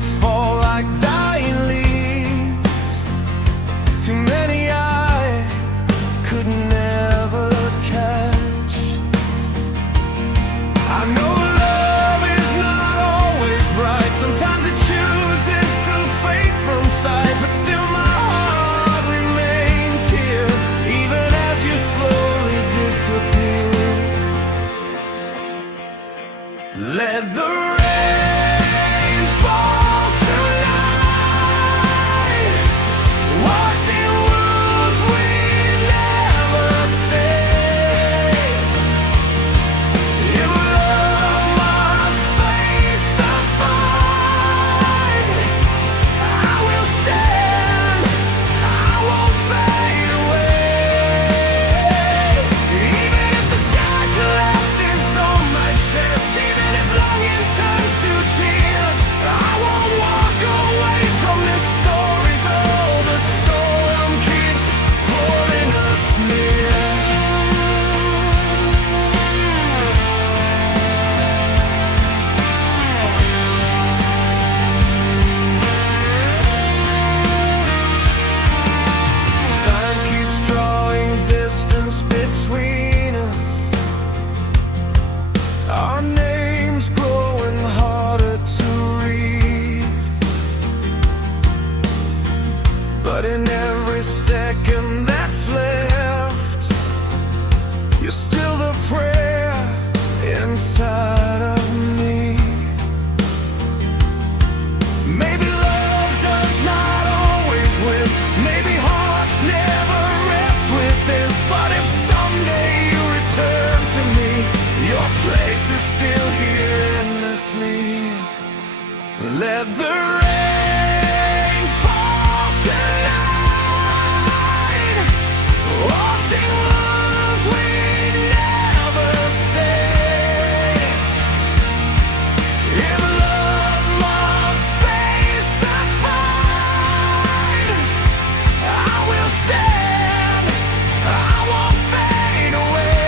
just fall like dying leaves. Too many I could never catch. I know love is not always bright. Sometimes it chooses to fade from sight, but still my heart remains here, even as you slowly disappear. Let the rain fall tonight, washing wounds we never say. If love must face the fight, I will stand, I won't fade away. Even if the sky collapses on my chest, even if longing turns to tears, I won't walk away from this story, though the storm keeps pulling us near. Time keeps drawing distance between us. Our names growing harder to read, but in every second that's left, you're still the prayer inside of me. Maybe love does not always win, maybe hearts never rest within, but if someday you return to me, your place is still here endlessly. Let the rain fall tonight, washing wounds we never say. If love must face the fight, I will stand, I won't fade away.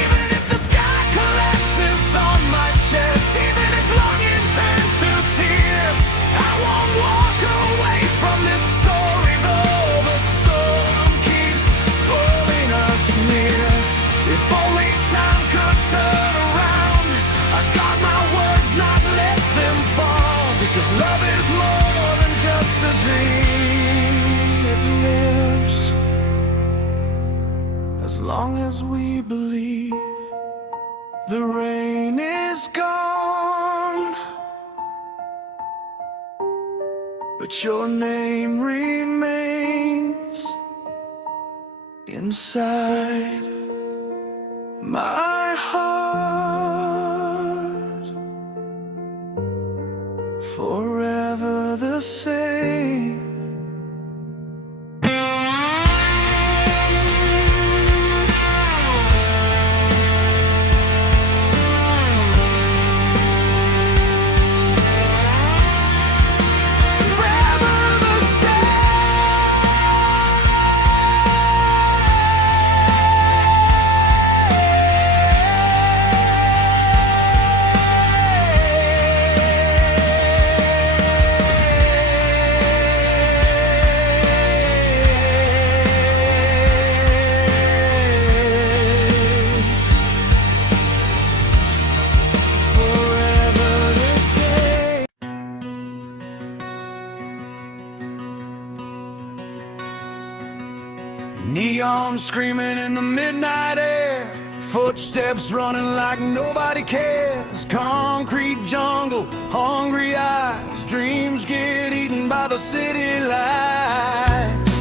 Even if the sky collapses on my chest, even if longing turns to tears, I won't walk away from this story, though the storm keeps pulling us near. If only time could turn around, I'd guard my words, not let them fall, because love is more than just a dream. It lives as long as we believe. The rain is gone, but your name remains inside my heart, forever the same. Forever the neon screaming in the midnight air, footsteps running like nobody cares. Concrete jungle, hungry eyes, dreams get eaten by the city lights.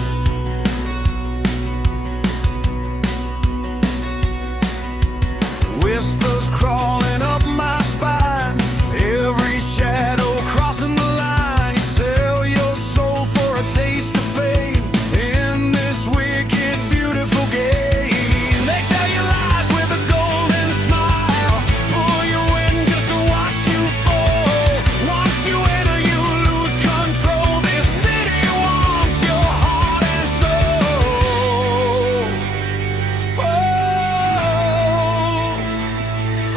Whispers crawling up my spine, every shadow crossing the line. You sell your soul for a taste of fame in this wicked, beautiful game. They tell you lies with a golden smile, pull you in just to watch you fall. Once you enter, you lose control. This city wants your heart and soul. Oh,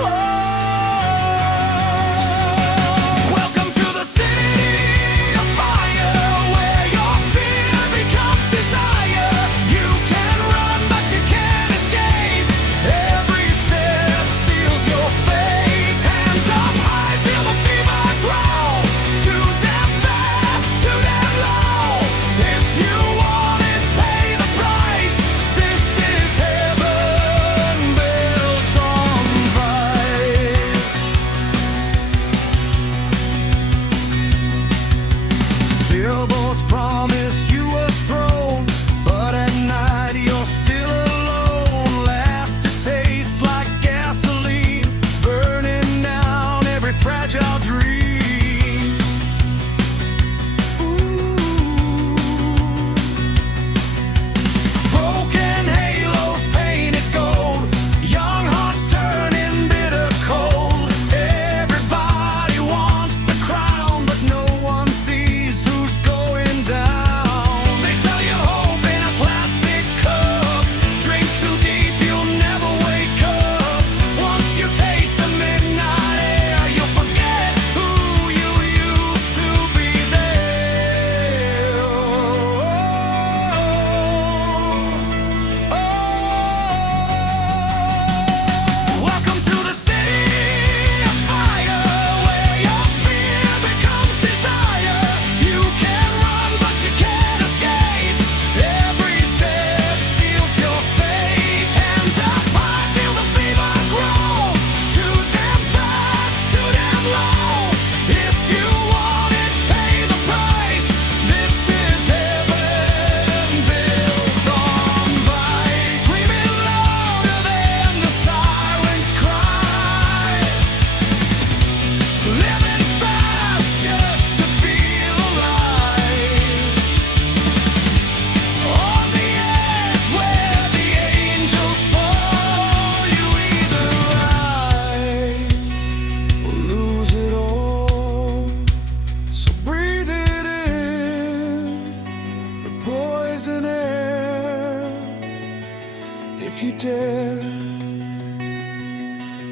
oh.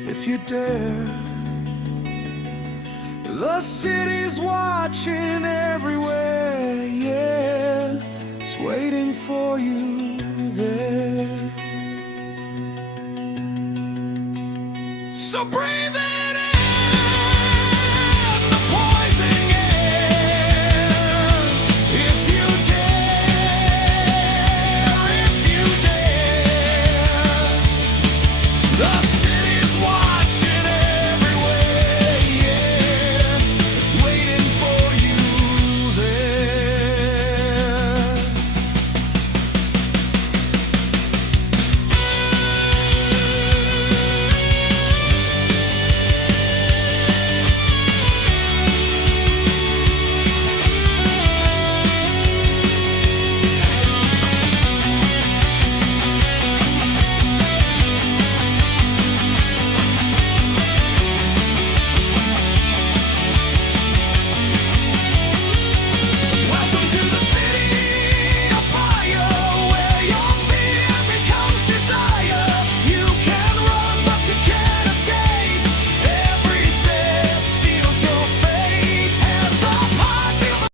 if you dare. The city's watching everywhere, yeah, it's waiting for you there. So breathe it in, the poison air, if you dare, if you dare. The city's watching everywhere, yeah, it's waiting for you there. Welcome to the city of fire, where your fear becomes desire. You can run, but you can't escape. Every step seals your fate. Hands up high, feel the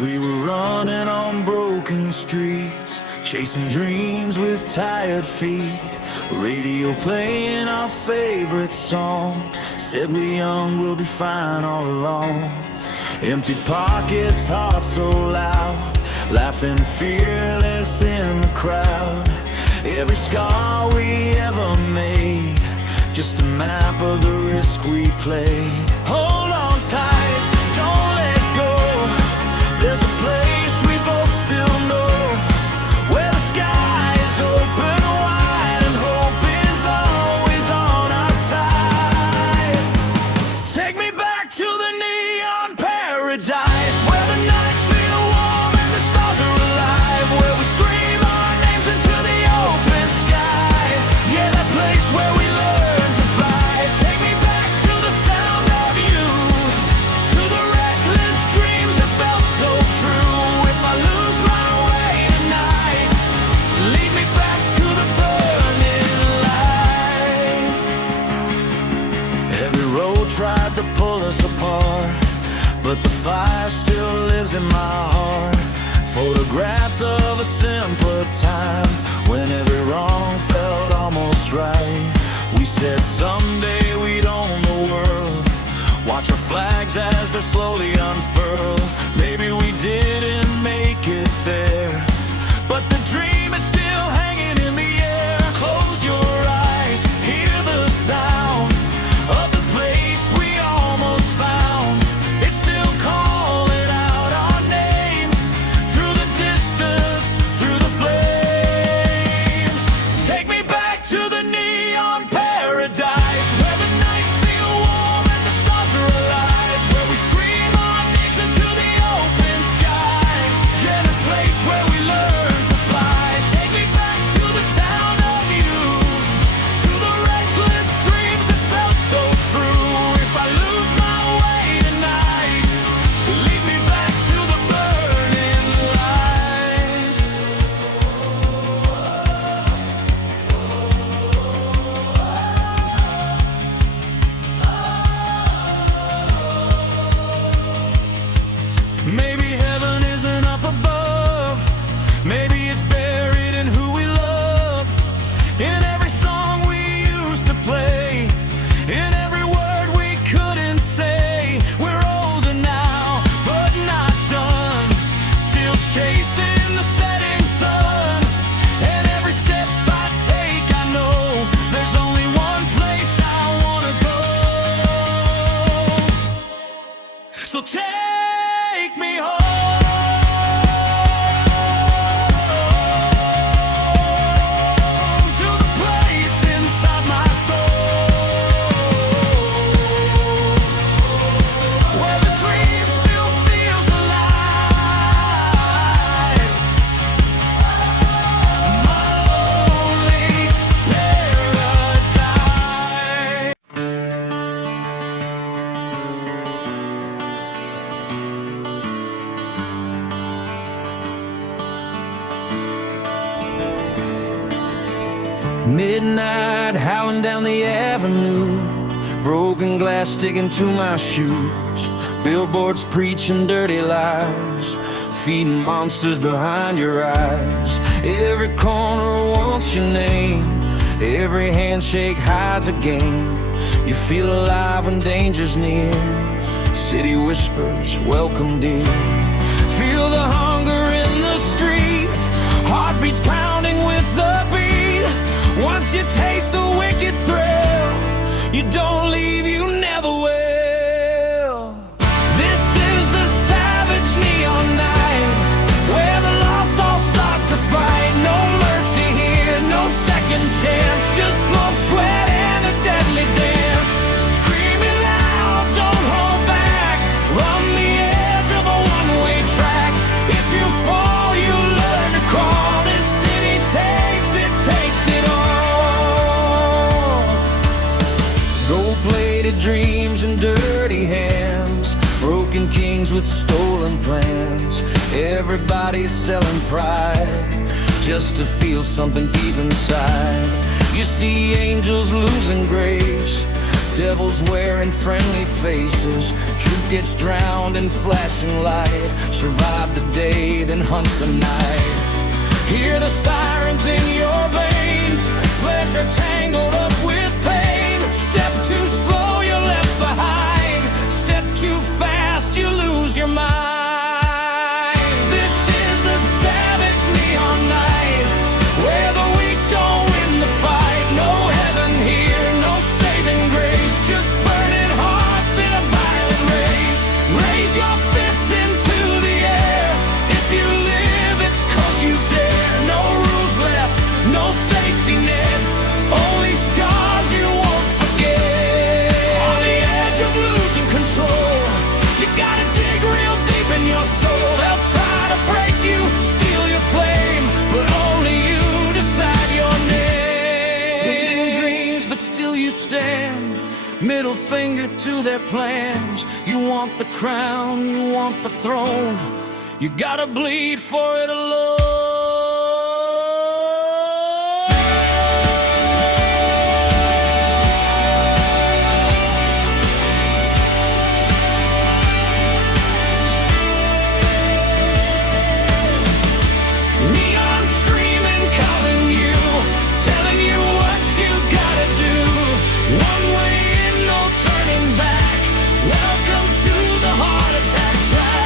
We were running on broken streets, chasing dreams with tired feet. Radio playing our favorite song, said we young, we'll be fine all along. Empty pockets, hearts so loud, laughing fearless in the crowd. Every scar we ever made, just a map of the risk we played. Hold on tight, don't let go. There's a place we both still know, where the sky is open wide and hope is always on our side. Take me back to the neon paradise, where the nights feel warm and the stars are alive, where we scream our names into the open sky. Yeah, that place where we learn to fly. Take me back to the sound of youth, to the reckless dreams that felt so true. If I lose my way tonight, lead me back to the burning light. Every road tried to pull us apart, but the fire still lives in my heart. Photographs of a simpler time, when every wrong felt almost right. We said someday we'd own the world, watch our flags as they're slowly unfurled. Maybe we didn't make it there, but the dream is still hanging in the air. Close your eyes, hear the sound of the place we almost found. It's still calling out our names, through the distance, through the flames. Take me back to the neon paradise, where the nights feel warm and the stars are alive, where we scream our names into Midnight howling down the avenue, broken glass sticking to my shoes, billboards preaching dirty lies, feeding monsters behind your eyes. Every corner wants your name, every handshake hides a game. You feel alive when danger's near, city whispers, welcome dear. Feel the hunger in the street, heartbeats pounding with the beat. Once you taste the wicked thrill, you don't leave, you never will. This is the savage neon night, where the lost all start to fight. No mercy here, no second chance, just smoke, sweat, and a deadly dance. Screaming loud, don't hold back, run the edge of a one-way track. If you fall, you learn to crawl. This city takes it all. Gold-plated dreams and dirty hands, broken kings with stolen plans. Everybody's selling pride just to feel something deep inside. You see angels losing grace, devils wearing friendly faces. Truth gets drowned in flashing light. Survive the day, then hunt the night. Hear the sirens in your veins, pleasure tangled up with pain. Step too slow, you're left behind. Step too fast, you lose your mind. This is the savage neon night, where the weak don't win the fight. No heaven here, no saving grace, just burning hearts in a violent race. Raise your fist into the air. If you live, it's 'cause you dare. No rules left, no safety net, only scars you won't forget. On the edge of losing control, you gotta dig real deep in your soul. They'll try to break you, steal your flame, but only you decide your name. Bleeding dreams, but still you stand, middle finger to their plans. You want the crown, you want the throne, you gotta bleed for it alone. Neon screaming, calling you, telling you what you gotta do. One way in, no turning back. Welcome to the heart attack track.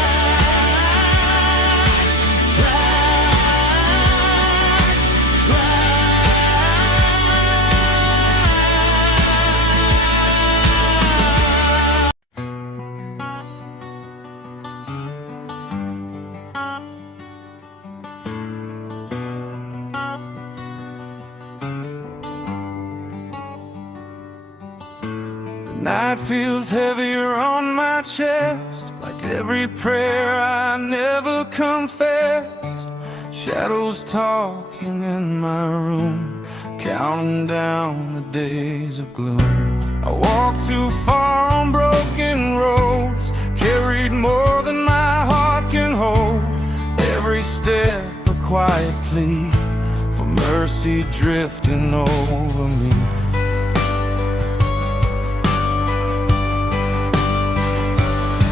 Night feels heavier on my chest, like every prayer I never confessed. Shadows talking in my room, counting down the days of gloom. I walked too far on broken roads, carried more than my heart can hold. Every step a quiet plea for mercy drifting over me.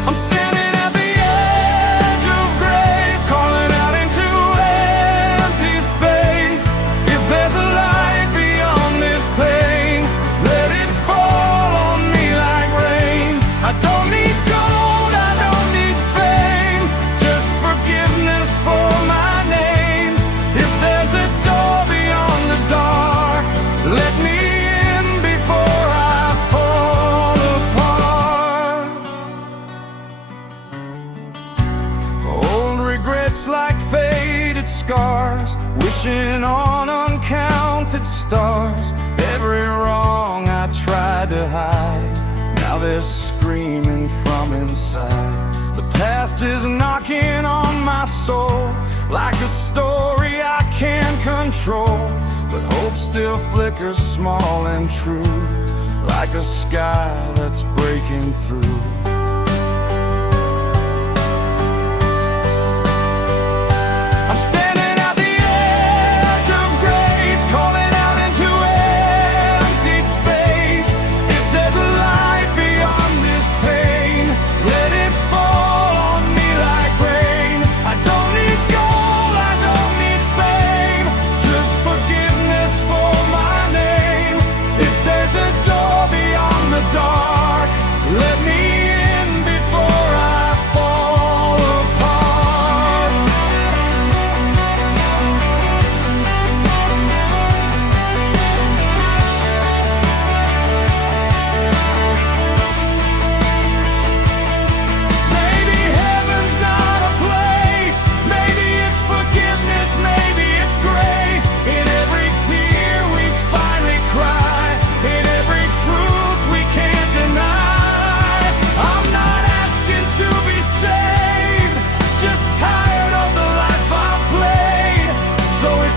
I'm standing at the edge of grace, calling out into empty space. If there's a light beyond this pain, let it fall on me like rain. I don't need gold, I don't need fame, just forgiveness for my name. If there's a door beyond the dark, let me in before I fall apart. Old regrets like faded scars, wishing on uncounted stars. Every wrong I tried to hide, now they're screaming from inside. The past is knocking on my soul, like a story I can't control. But hope still flickers small and true, like a sky that's breaking through. I'm standing at the edge of grace, calling out into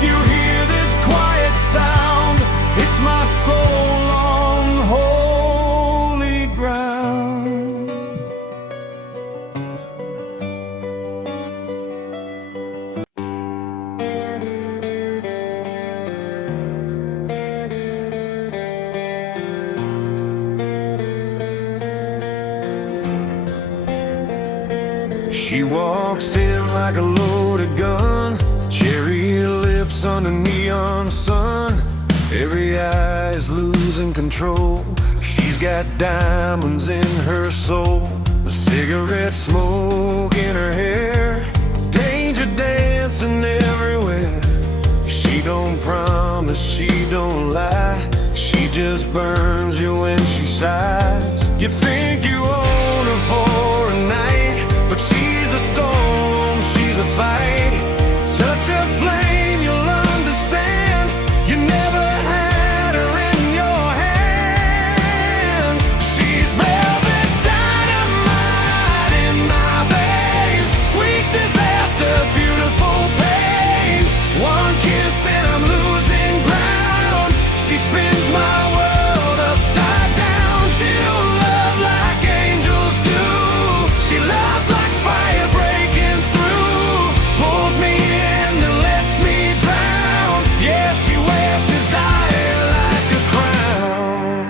you hear this quiet sound, it's my soul on holy ground. She walks in like a loaded gun, cherry lips under neon sun. Every eye is losing control. She's got diamonds in her soul, a cigarette smoke in her hair, danger dancing everywhere. She don't promise, she don't lie, she just burns you when she sighs. You think you own her for a night, but she's a storm, she's a fight. Touch a flame, you'll understand. You never had her in your hand. She's velvet dynamite in my veins, sweet disaster, beautiful pain. One kiss and I'm losing ground. She spins my world upside down. She'll love like angels do. She loves like fire breaking through, pulls me in and lets me drown. Yeah, she wears desire like a crown.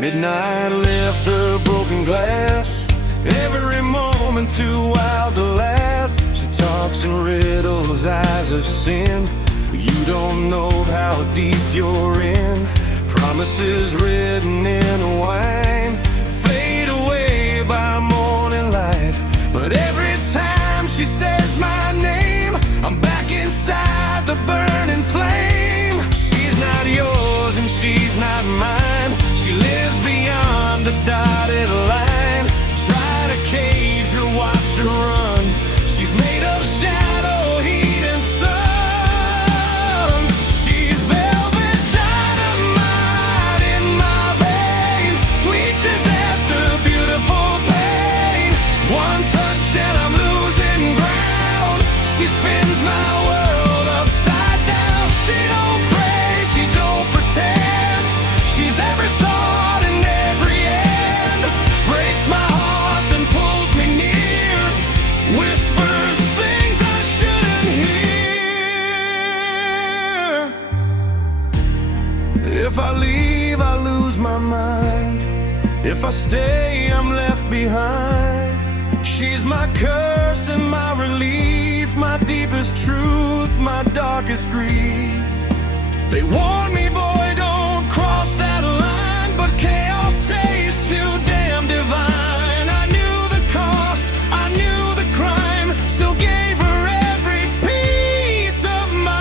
Midnight left her broken glass, every moment too wild to last. She talks in riddles, eyes of sin. You don't know how deep you're in. Promises written in wine fade away by morning light. But every time she says my name, I'm back inside the burning flame. She's not yours and she's not mine. She lives beyond the dotted line. Try to cage her, watch her run. She's made of shadow, heat and sun. She's velvet dynamite in my veins, sweet disaster, beautiful pain. One touch and I'm losing ground. She spins my world upside down. She don't pray, she don't pretend. She's every start and every end. Breaks my heart then pulls me near, whispers things I shouldn't hear. If I leave, I lose my mind. If I stay, I'm left behind. She's my curse and my relief, my deepest truth, my darkest grief. They warn me, boy, don't cross that line, but chaos tastes too damn divine. I knew the cost, I knew the crime, still gave her every piece of mine.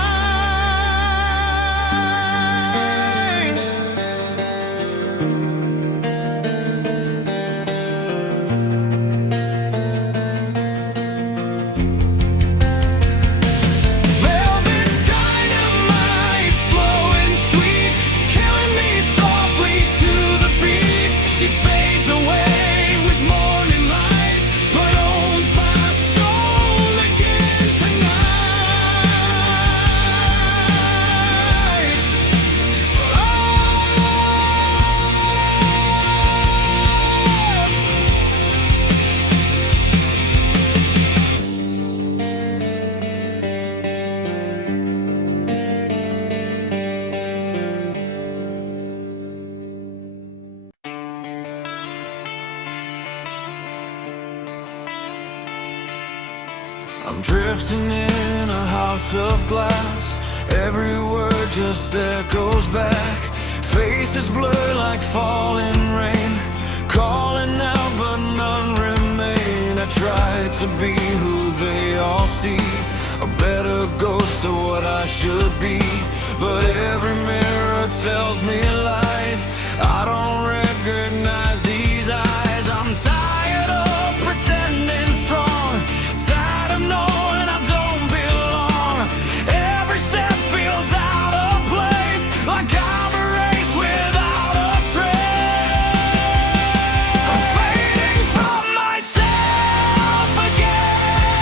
Velvet dynamite, slow and sweet, killing me softly to the beat. She fades away with morning light, but owns my soul again tonight. Oh. I'm drifting in a house of glass, every word just echoes back. Faces blur like falling rain, calling out but none remain. I tried to be who they all see, a better ghost of what I should be, but every mirror tells me lies. I don't recognize these eyes. I'm tired of pretending strong, tired of knowing I don't belong. Every step feels out of place, like I'm a race without a trail. I'm fading from myself again.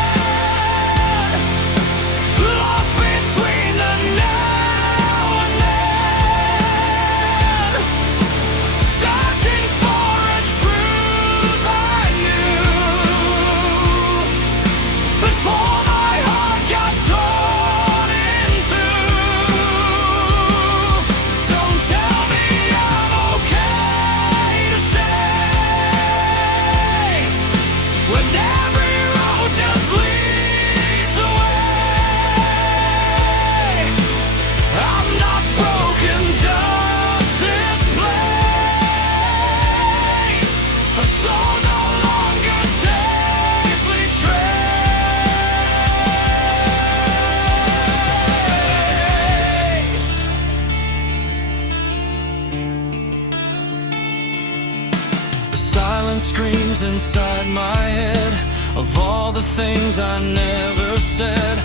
memories inside my head of all the things I never said.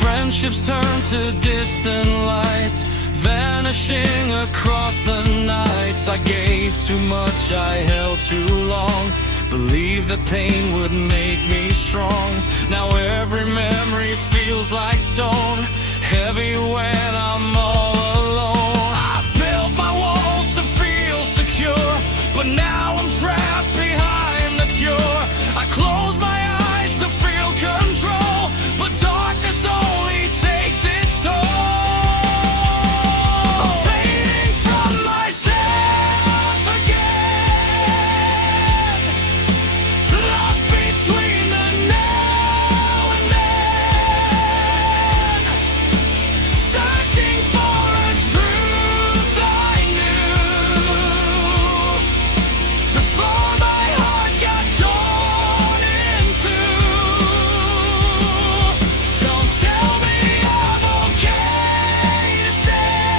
Friendships turn to distant lights, vanishing across the nights. I gave too much, I held too long, believed that pain would make me strong. Now every memory feels like stone, heavy when I'm all alone. I built my walls to feel secure, but now I'm trapped behind the cure. I close my eyes to feel control, but darkness only takes its toll. I'm fading from myself again, lost between the now and then, searching for a truth I knew before my heart got torn in two. Don't tell me I'm okay to stay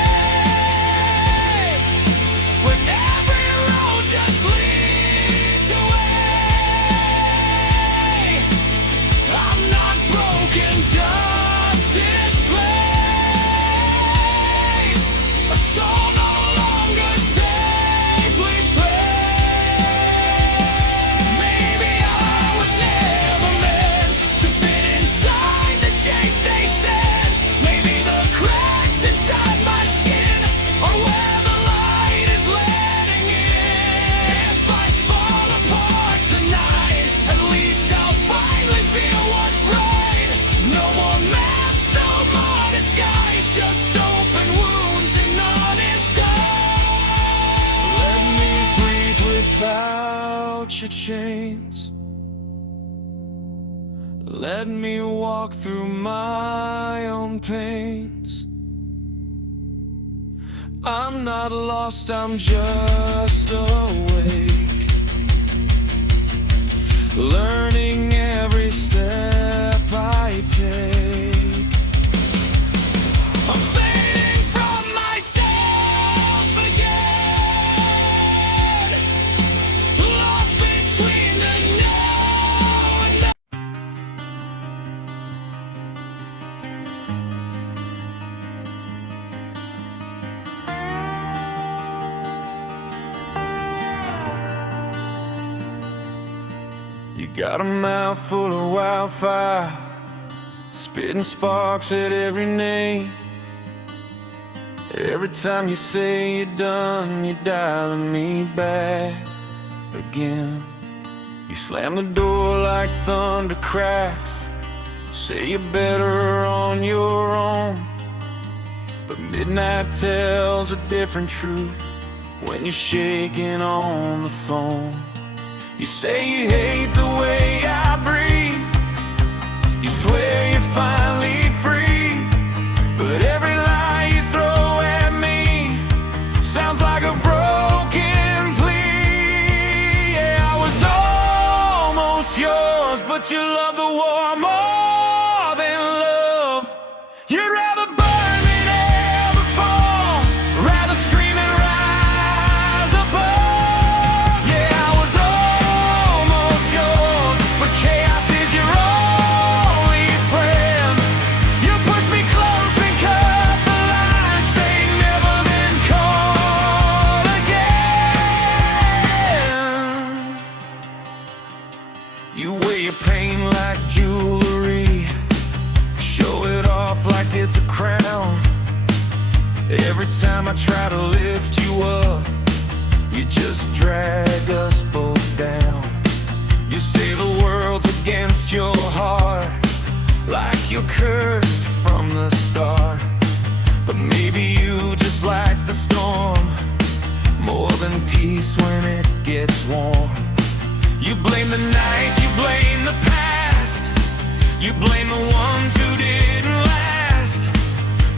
when every road just leads away. I'm not broken, just displaced, a soul no longer safely traced. Maybe I was never meant to fit inside the shape they sent. Maybe the cracks inside my skin are where the light is letting in. If I fall apart tonight, at least I'll finally feel what's right. No more masks, no more disguise, just open wounds and honest eyes. So let me breathe without your chains. Let me walk through my own pains. I'm not lost, I'm just awake, learning every step I take. I'm fading from myself again, lost between the now and the. You got a mouth full of wildfire, spitting sparks at every name. Every time you say you're done, you're dialing me back again. You slam the door like thunder cracks, say you're better on your own, but midnight tells a different truth when you're shaking on the phone. You say you hate the way I breathe, you swear you're finally free, but every lie you throw at me sounds like a broken plea. Yeah, I was almost yours, but you love the war more than love. You'd rather burn me than ever fall, rather scream and rise above. Yeah, I was almost yours, but chaos is your only friend. You push me close and cut the line, say never then call again. You wear your pain like jewelry, show it off like it's a crown. Every time I try to lift you up, you just drag us both down. You say the world's against your heart, like you're cursed from the start. But maybe you just like the storm more than peace when it gets warm. You blame the night, you blame the past, you blame the ones who didn't last.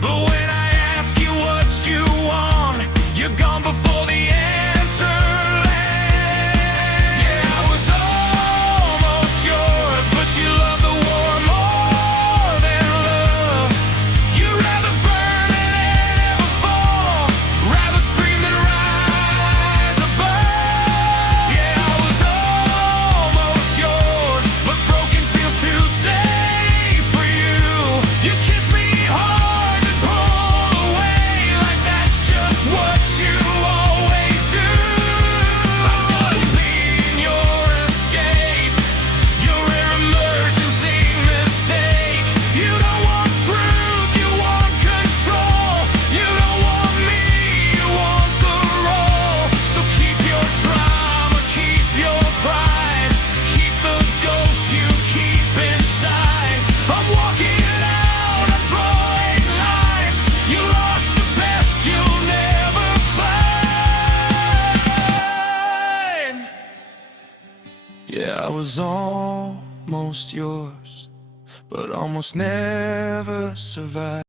But when I ask you what you want, you're gone before the answer lands. Yeah, I was almost yours, but you love the war more than love. You'd rather burn than ever fall, rather scream than rise above. Yeah, I was almost I was almost yours, but almost never survived.